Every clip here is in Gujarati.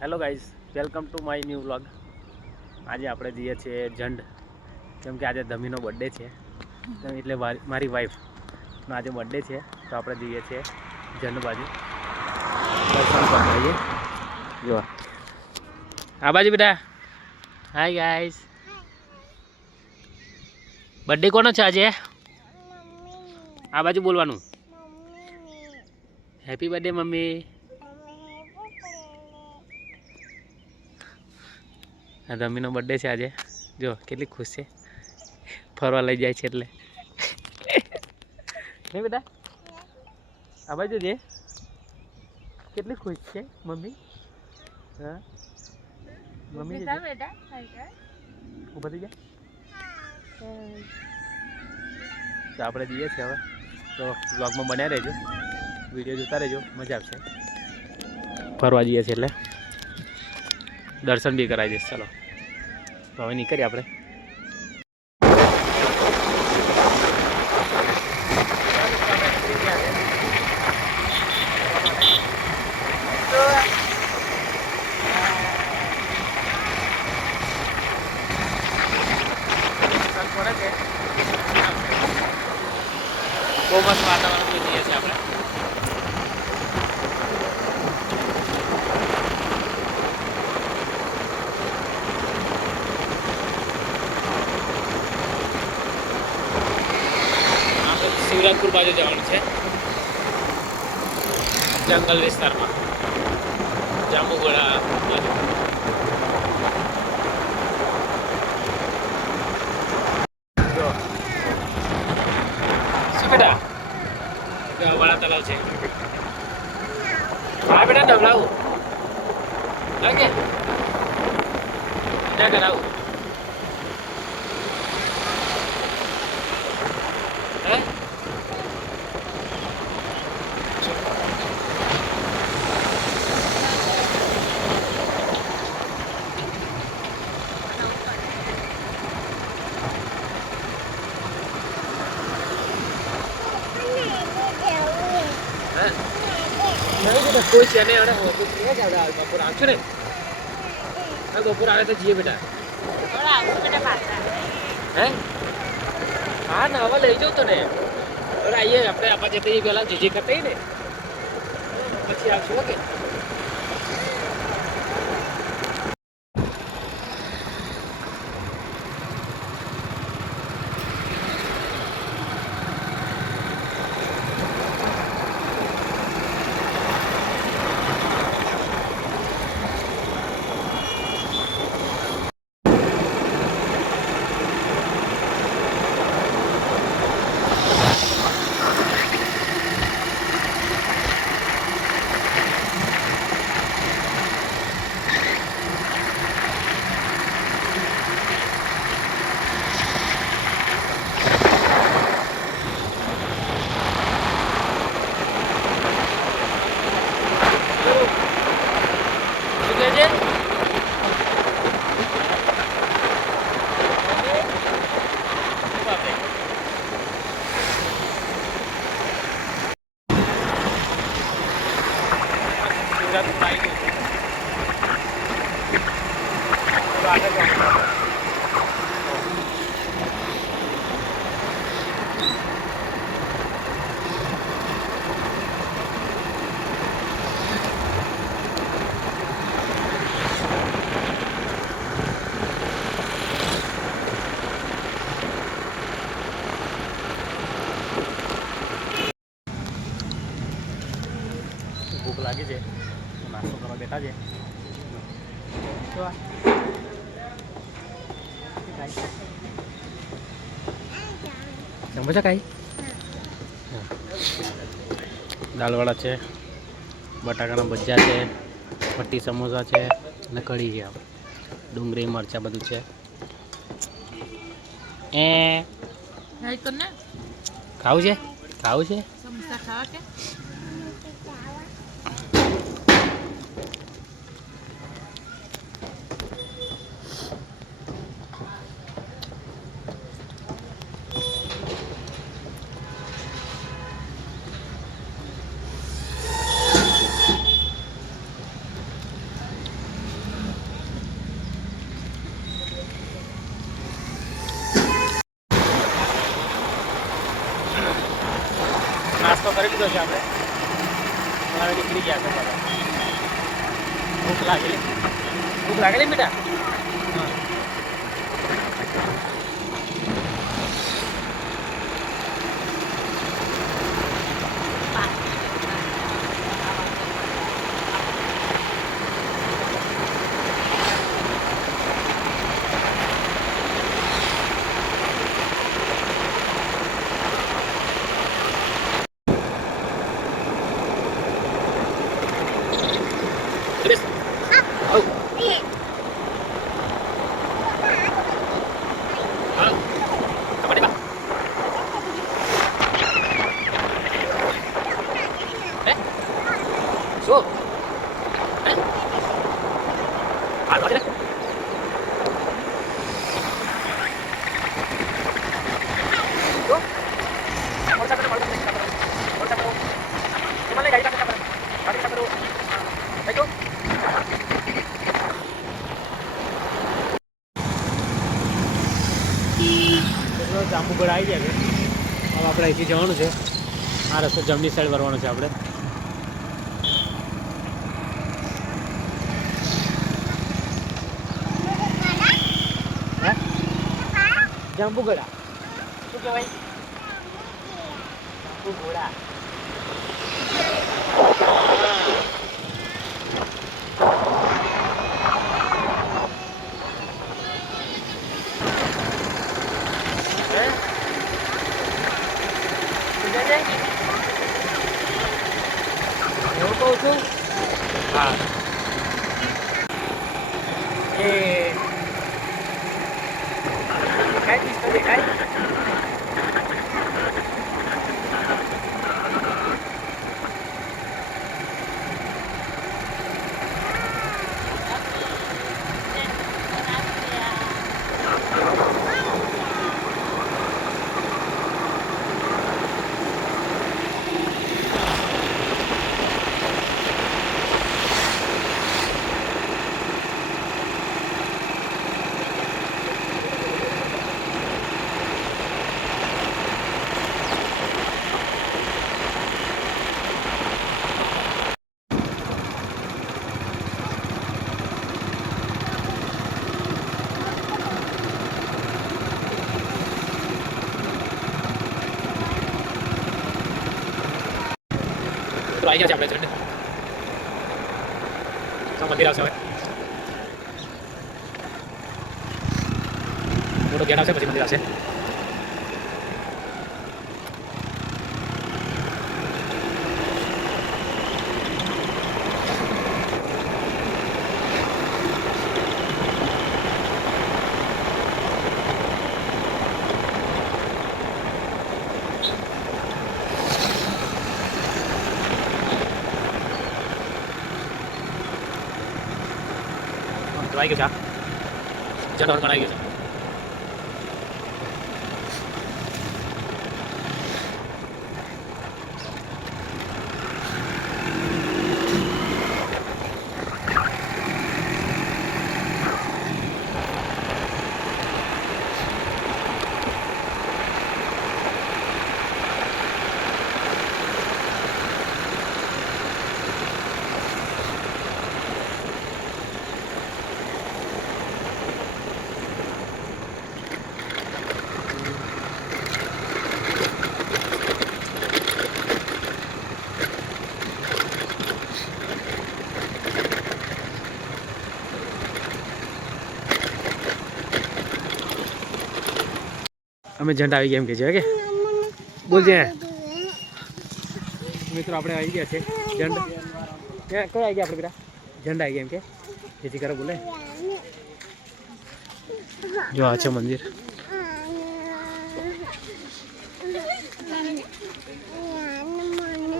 Hello guys, welcome to my new vlog. આજે આપણે જઈએ છીએ જંડ, કેમ કે આજે ધમીનો બર્થડે છે, એટલે મારી વાઈફનો આજે બર્થડે છે, તો આપણે જઈએ છીએ જંડ બાજુ દર્શન કરીએ. જો આ બાજુ બેટા. હાય ગાઈઝ, બર્થડે કોનો છે આજે? આ બાજુ બોલવાનું, હેપી બર્થડે મમ્મી. રમીનો બર્થડે છે આજે. જો કેટલી ખુશ છે, ફરવા લઈ જાય છે એટલે. નહીં બેટા, આ બાજુ છે, કેટલી ખુશ છે મમ્મી. હા મમ્મી ઉભા થઈ જા. તો આપણે જઈએ છીએ હવે, તો વ્લોગમાં બન્યા રહેજો, વિડીયો જોતા રહેજો, મજા આવશે. ફરવા જઈએ છીએ એટલે દર્શન બી કરાવી દઈશ. ચાલો તો હવે નીકળીએ આપણે. બહુ મસ્ત વાતાવરણ જોઈ જઈએ છીએ આપણે. શિવરાજપુર બાજુ જવાનું છે, જંગલ વિસ્તારમાં, જાંબુગોળા બાજુ. જો શું બેટા, વાળા તલાવ છે. હા બેટા, ડબલાવું લાગે ક્યાં કરાવું? હે કોઈ છે ને બપોર આવશે ને? બપોર આવે તો જઈએ બેટા. હે હા ને, હવે લઈ જાઉં તો ને. હવે આવીએ આપણે, આપણા જતે પહેલાં જે કરતા ને પછી આવશું. ઓકે. ભૂખ લાગી છે, નાસ્તો કરવા બેઠા છે. સમોસા ખાઈ, દાલવાળા છે, બટાકાના ભજીયા છે, પટ્ટી સમોસા છે અને કઢી છે. આપણે ડુંગળી મરચાં બધું છે. ખાવું છે? ખાવું છે? સમોસા ખાવા કે? કરી લીધો છે આપણે. હવે નીકળી ગયા છે બધા. ભૂખ લાગેલી બેટા. જાંબુગઢ આવી ગયા છે. હવે આપણે અહીંથી જવાનું છે. આ રસ્તો જમણી સાઈડ વળવાનો છે આપણે. જાંબુગઢ શું કહેવાય? જાંબુઘોડા. એવું કહું છું. હા એ કાંઈ પીસ તો દેખાય. તો આવી ગયા છે આપણે જંડ. મંદિર આવશે હવે. મોટો ગેટ આવશે પછી મંદિર આવશે. આવી ગયું છે. જંડ હનુમાન આવી ગયું છે. અમે જંડ આવી ગયા એમ કે છે કે બોલજે. મિત્રો આપણે આવી ગયા છે જંડ. ક્યાં કઈ આવી ગયા આપણે બેટા? જંડ આવી ગયા એમ કે જેથી કરે બોલે. જો આ છે મંદિર.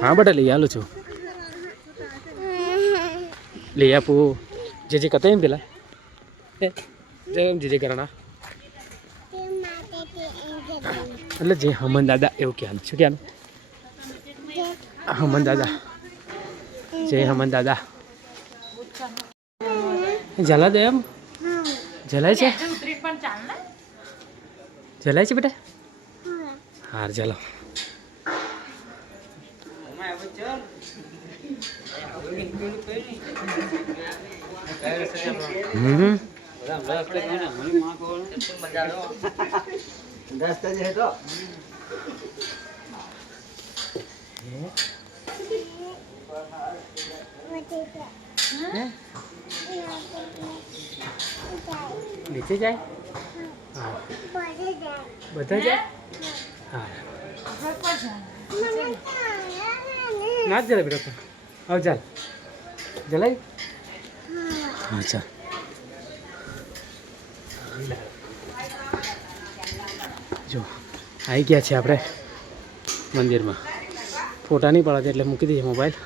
હા બેટા લઈ આલું છું. લઈ આપું જે કતે એમ પેલા જે કરના એટલે જે હમન દાદા એવું કહેવાનું શું કહેવાનું? હમન દાદા. જય હમન દાદા. જલા દે એમ જલાય છે. જલાય છે બેટા. હાર ચાલો નીચે જાય હા બધા જાય હા ના જ જરા બેટા આવ ચાલ જલાઈ હા ચાલ જો આવી ગયા છે આપણે મંદિરમાં ફોટા નહીં પડે એટલે મૂકી દઈએ મોબાઈલ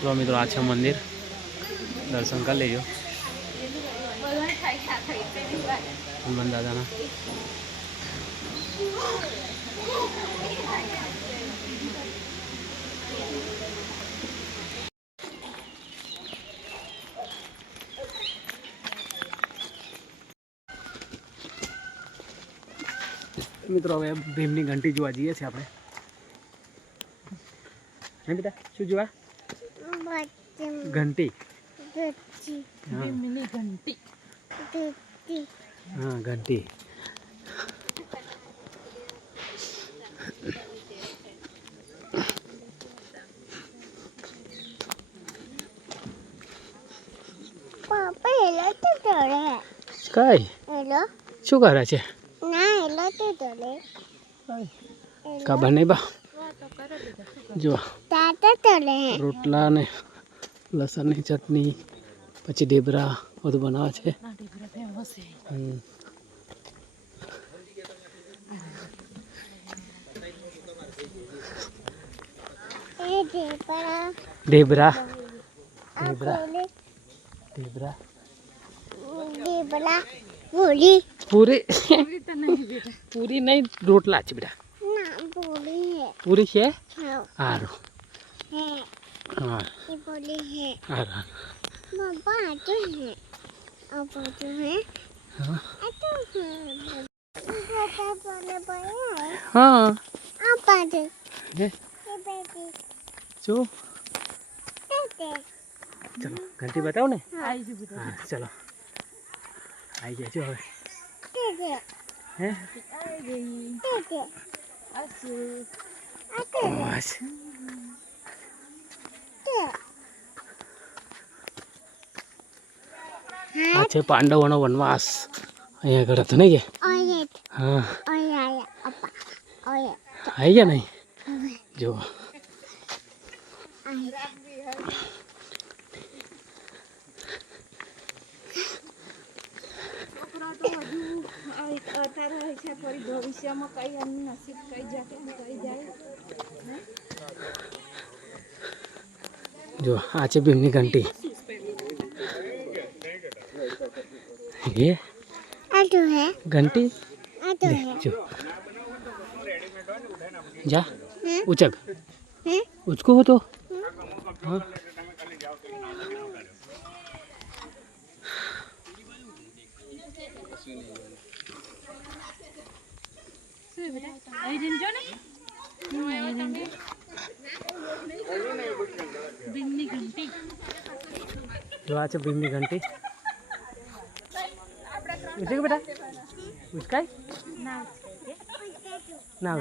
તો મિત્રો આ છે મંદિર દર્શન કરી લેજો હનુમાન દાદાના મિત્રો હવે ભીમની ઘંટી જોવા જઈએ છીએ આપણે હે બેટા શું જોવા ઘંટી ભીમની ઘંટી હા ઘંટી કઈ શું કરે છે ખબર નહીં બા જો રોટલા ને લસણની ચટણી પછી ઢેબરા બધું બનાવે છે ઢેબરા ઢેબરા ઢેબરા પૂરી પૂરી નહીં રોટલા છે બેટા પૂરી છે સારું હા હા શું ચલો ઘંટી બતાવો ને હા ચલો આવી ગયા છો હવે હે આ છે પાંડવોનો વનવાસ અહીંયા આગળ હતો નહીં કે હા આવી ગયા નહીં જો ભવિષ્યમાં કઈ એમનું નસીબ કઈ જાતે કઈ જાય જો આ છે ભીમની ઘંટી ये घंटी जो जा उचक उसको हो तो हाँ जो आज भीमनी घंटी उचक बेटा उचकाय ना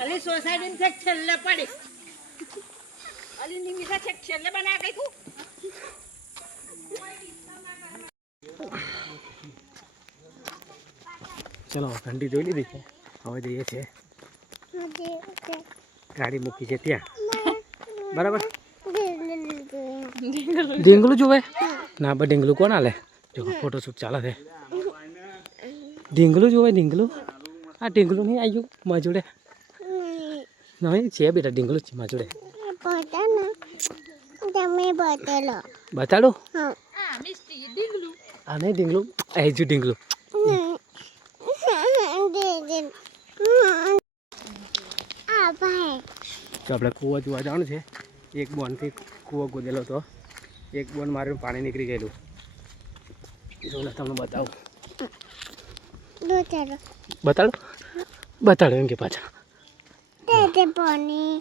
अली सोसायटी से छल्ले पड़ी अली निमिषा छे छल्ले बना गई तू चलो घंटी જોઈ લીધી છે હવે જઈએ છે ગાડી મૂકી છે ત્યાં બરાબર ઢીંગલું જોવે ના બા ઢીંગલું કોણ આલે જો ફોટોશૂટ ચાલે છે ઢીંગલું જોવે ઢીંગલું આ ઢીંગલું નહીં આવ્યું મારા જોડે નહીં છે બેટા ઢીંગલું છે મારા જોડે બતાડો આ નહીં ઢીંગલું આ જો ઢીંગલું તો આપણે કૂવો જોવા જવાનું છે. એક બોનથી કૂવો કૂદેલો હતો, એક બોન મારે પાણી નીકળી ગયેલું. જોને તમને બતાવું. બતાડો બતાડો એમ કે પાછા પાણી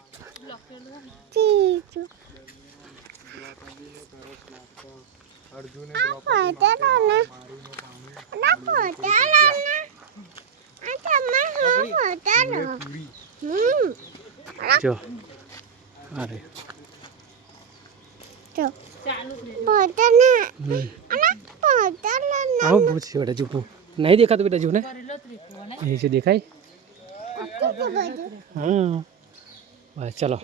જો અરે આવું ભૂત છે બેટા. જૂઠું નહીં દેખાતું બેટા. જૂને એ છે દેખાય. હા બસ ચલો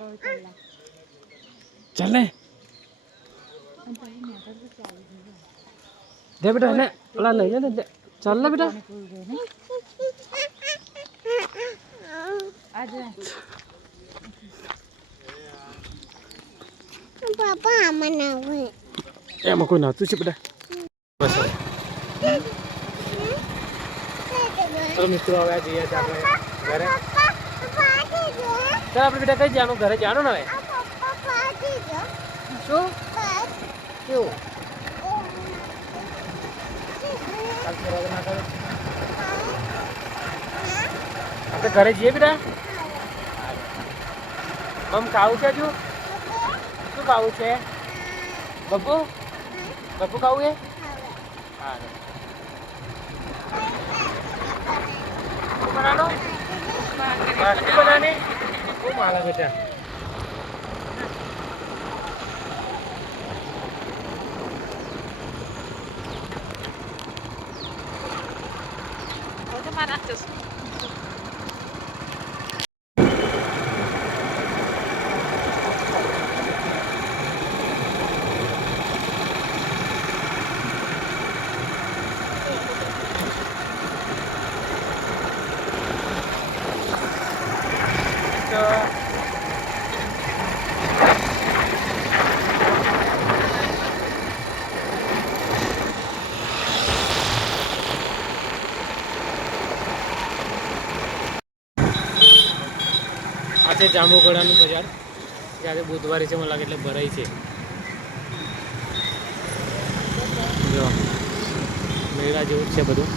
ચાલ ને દે બેટા ને ઓલા લઈ લે ને ચાલ ને બેટા. પાપા આમાં ના હોય. એમાં કોઈ નહોતું છે બેટા. બસ ચલો મિત્રો હવે જઈએ છીએ આપણે ઘરે. ચાલ આપણે બેટા કઈ જવાનું? ઘરે જવાનું ને હવે. શું કેવું આપણે ઘરે જઈએ બેટા. મમ ખાવું છે હજુ? શું ખાવું છે? બબ્બુ બબ્બુ ખાવું છે? હા બનાનો બાસ્તી બનાની ખૂબ માલા બેટા. આ છે જાંબુઘોડાનું બજાર. આજે બુધવારે છે મને લાગે એટલે ભરાય છે. જો મેળા જેવું જ છે બધું.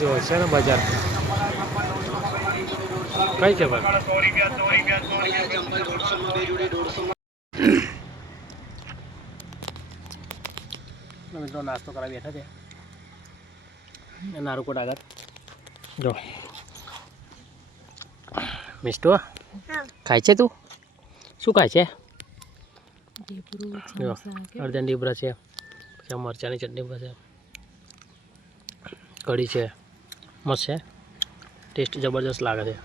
જો છે ને બજાર કઈ છે ભાઈ? મિત્રો નાસ્તો કરાવી બેઠા છે નારુકોટ આગળ. જો મિસ્ટો ખાય છે તું? શું ખાય છે? જો અડધા ડીબરા છે, પછી મરચાંની ચટણી છે, કઢી છે. મસ્ત છે, ટેસ્ટ જબરજસ્ત લાગે છે.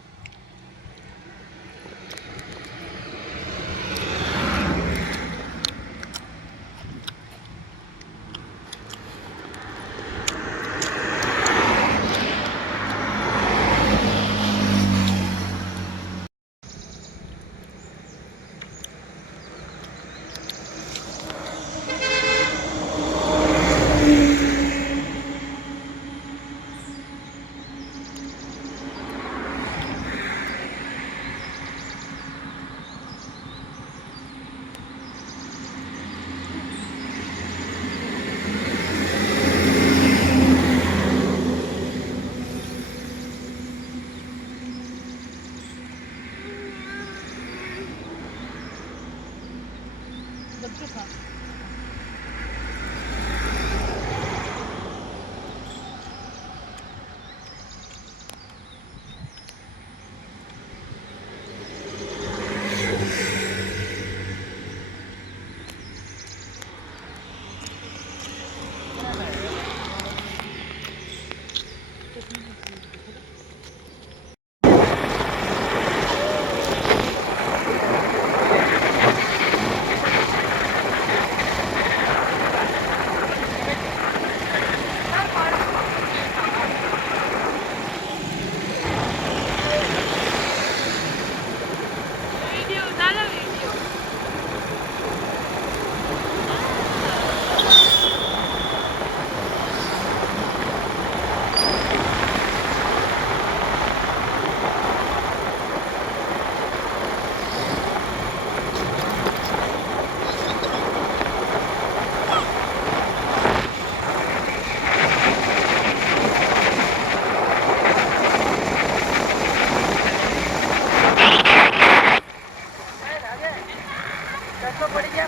પડી જા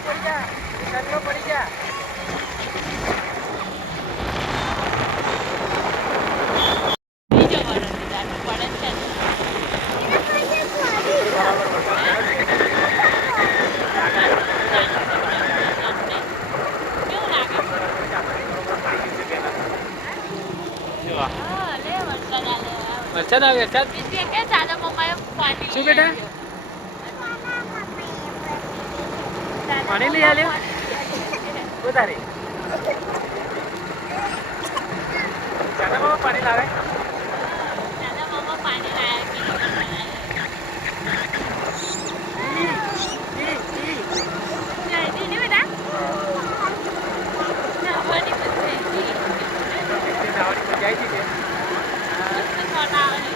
ચાલો પડી જા બીજો વરસ દાદા પડે છે કેવું લાગે હા લે વરસાદ આલે વરસાદ આવે વરસાદ બીજે કે દાદા મમ્માએ પાણી શું બેટા? પાણી લઈ આલ્યો? વધારે ચાલો મામા પાણી લાવે દાદા મમ્મા પાણી લાયા કે જલ્દી ને બેટા નાવાની પછી નાવાની મજા આવી છે છોટા આવે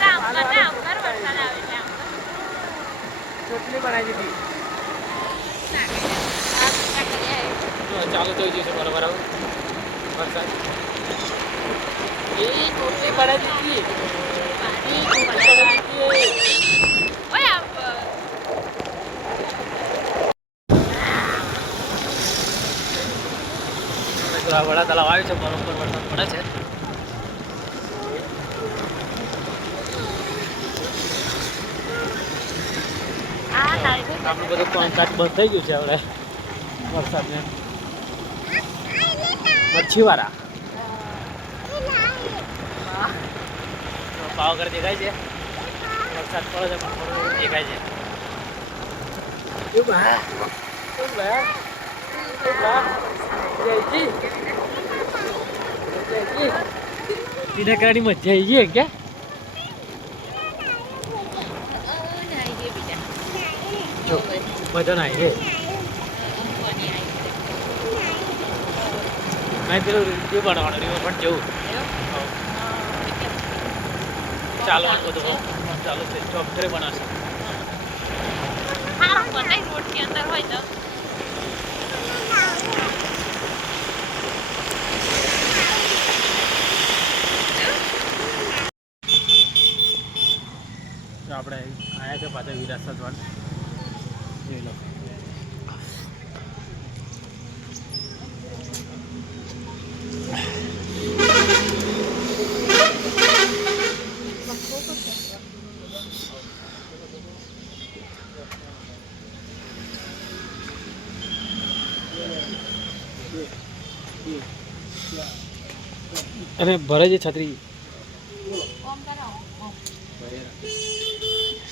કામ કર વરસાદ આવે છે આમ ચોટલી બનાવી દીધી તો ચાલુ થઈ ગયું છે બરાબર વરસાદ એ ચોટલી બનાવી દીધી ઓય વડા તલાવ આવ્યું છે બરોબર વરસાદ પડે છે આપણું બધું કામકાજ બંધ થઈ ગયું છે હવે વરસાદને મચ્છીવાળા પાવાગઢ દેખાય છે વરસાદ પડે છે પણ થોડું દેખાય છે દિનકરાની મજા આવી ગઈ કે બધા ના છે મેં પેલું રીવ બનાવવાનું રીવ પણ જવું ચાલવાનું બધું ચાલુ છે ચોકરે બનાવશે રોડની અંદર હોય તો આપણે આવ્યા છે પાછા વિરાસત વન જોઈ લો અને ભરે છે છત્રી ઓમ કરાવો ઓમ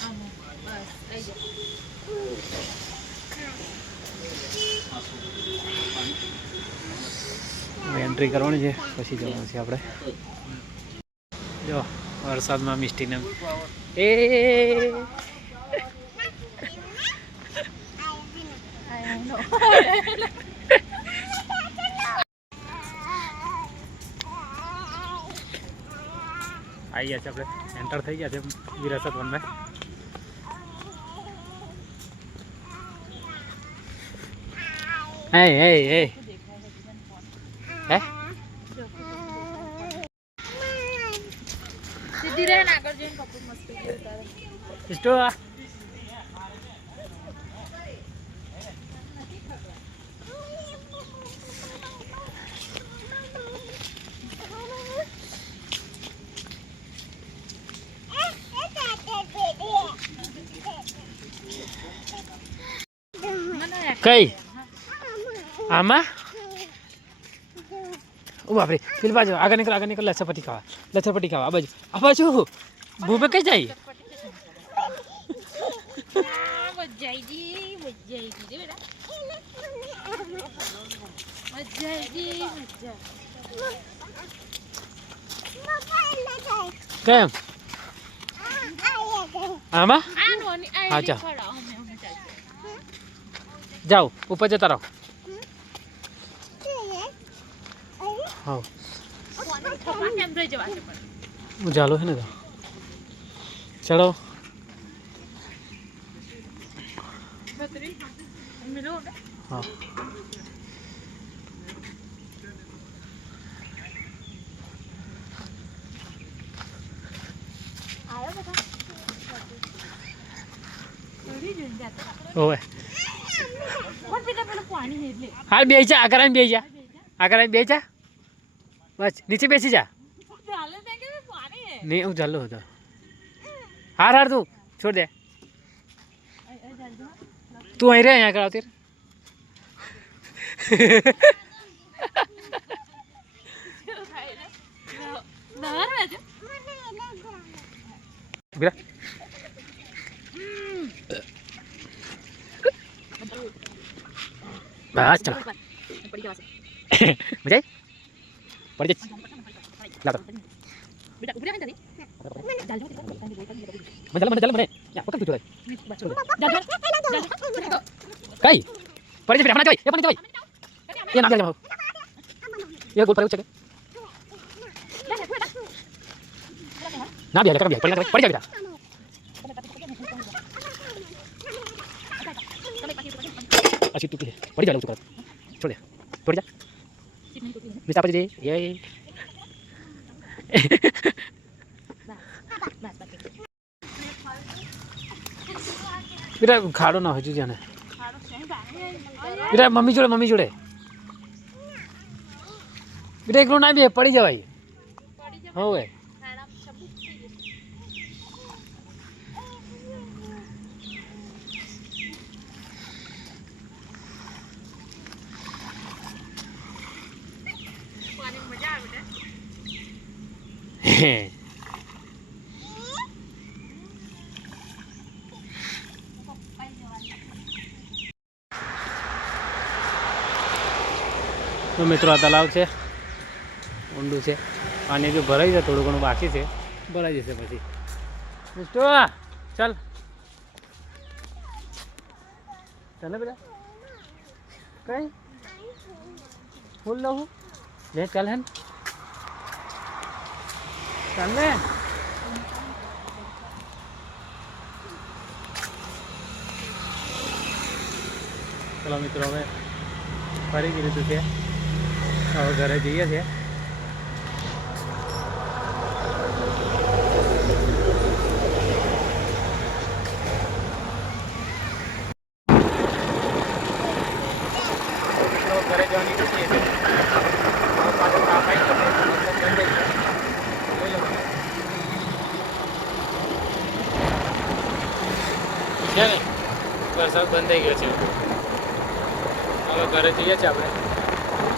આમ બસ થઈ જાય એન્ટ્રી કરવાની છે પછી જવાનું છે આપણે જો વરસાદમાં મિસ્ટીને એ આવી ગયા છે આપણે એન્ટર થઈ ગયા છે વિરાસત વનમાં હે હે હે હે સીધી રહે ને આગળ જઈને કપૂર મસ્તી ઉતારે સ્ટો કઈ આમાં ઓ બાપરે પેલી બાજુ આગળ નીકળ લસરપટ્ટી ખાવા આ બાજુ ભૂમે કઈ જાય કેમ આમાં હા જાઓ ઉપર જતા રહો હા ચાલો છે ને તો ચલો હા ઓવે હાલ બે જા આગળ બે જા આગળ બે જા બસ નીચે બેસી જા નહીં હું ચાલો હતો હાર હાર તું છોડ દે તું અહીં રે અહીંયા આગળ આવતી બસ ચલો મજા પડી જઈ લાતો મને મને પકડ તું કઈ પડી જઈ હમણાં જવાય એ પણ જવાય એ ના જવાય એ ગોલ પર છે ના બે કર બે પડી જાય પડી જાય અસી તું પડી જાય તું કર છોડ દે પડી જા મિસ્ટા પડી જાય એ બેટા ખાડો ના હજુ જાને બેટા મમ્મી જોડે બેટા એકલું ના બે પડી જવાય હવે તો મિત્રો આ તલાવ છે ઊંડું છે પાણી જો ભરાઈ જાય થોડું ઘણું બાકી છે ભરાઈ જશે પછી મિસ્ટો ચાલ ચાલ ને બેટા કઈ ફૂલ લઉં લે ચાલ હે ચાલ ને ચલો મિત્રો હવે ફરી ગયું છે હવે ઘરે જઈએ છીએ ઘરે જવાની ખુશી છે વરસાદ બંધ થઈ ગયો છે ચાલો ઘરે જઈએ છીએ આપણે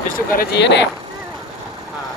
બીજું ઘરે જઈએ ને હા